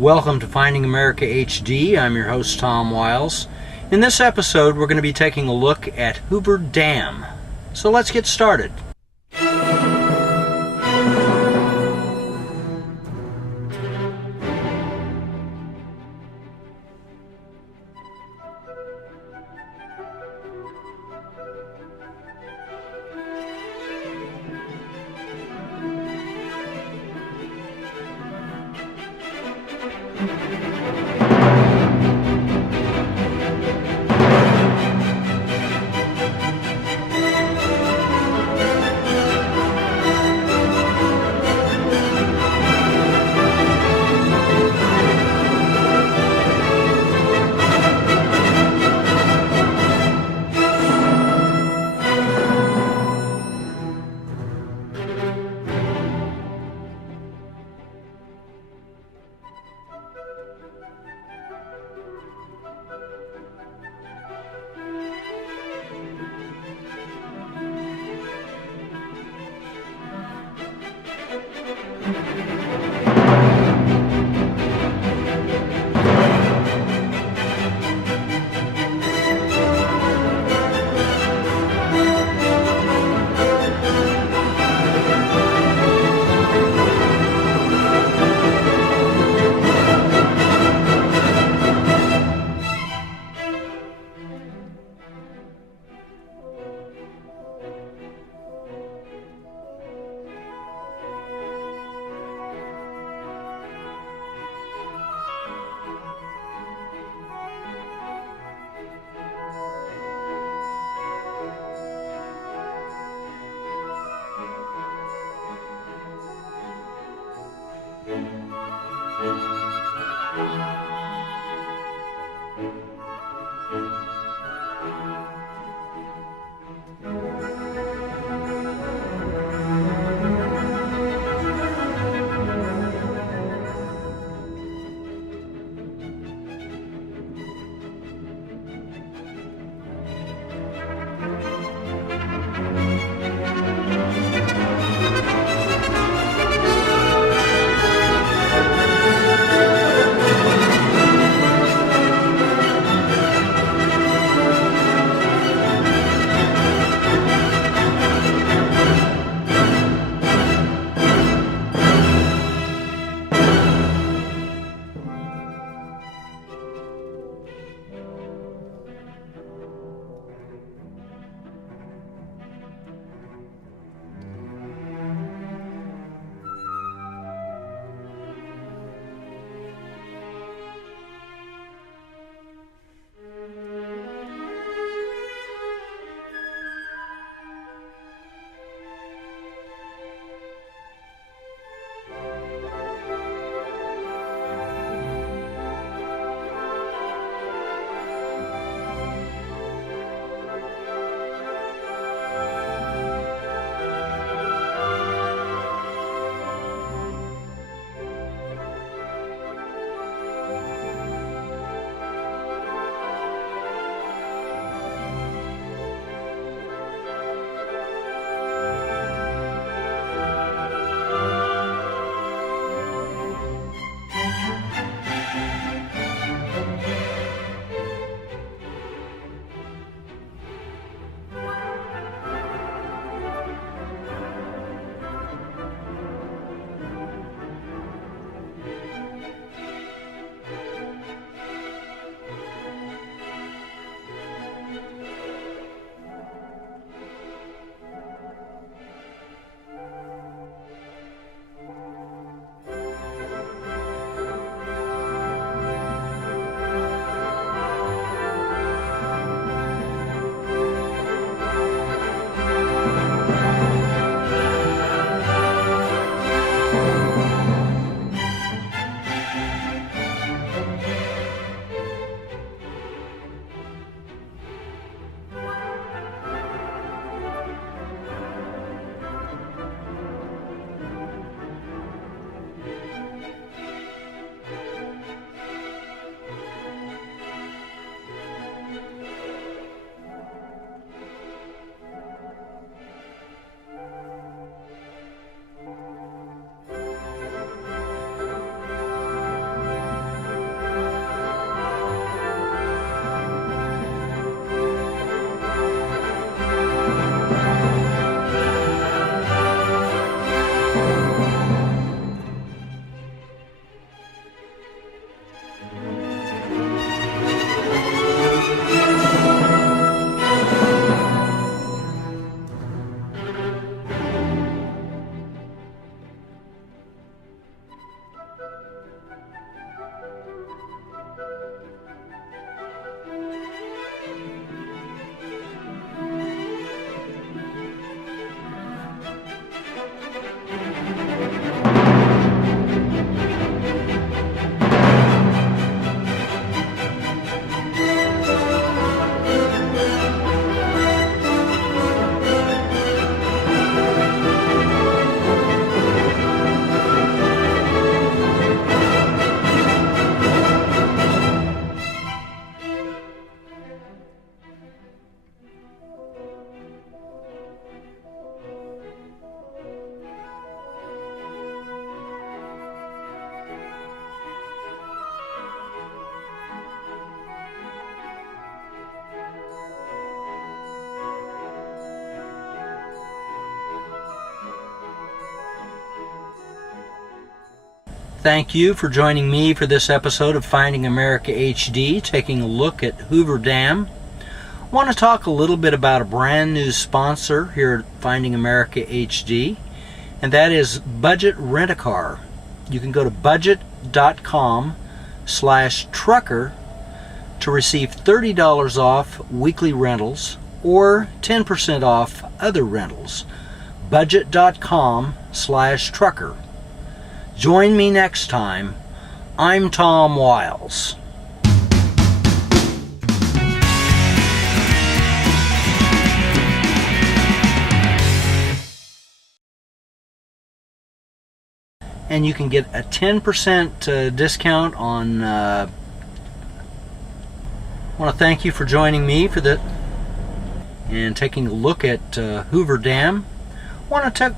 Welcome to Finding America HD. I'm your host, Tom Wiles. In this episode, we're going to be taking a look at Hoover Dam. So let's get started. Thank you for joining me for this episode of Finding America HD, taking a look at Hoover Dam. I want to talk a little bit about a brand new sponsor here at Finding America HD, and that is Budget Rent-A-Car. You can go to budget.com/trucker to receive $30 off weekly rentals or 10% off other rentals. Budget.com/trucker. Join me next time. I'm Tom Wiles. And you can get a 10% discount on. I want to thank you for joining me for and taking a look at Hoover Dam. I want to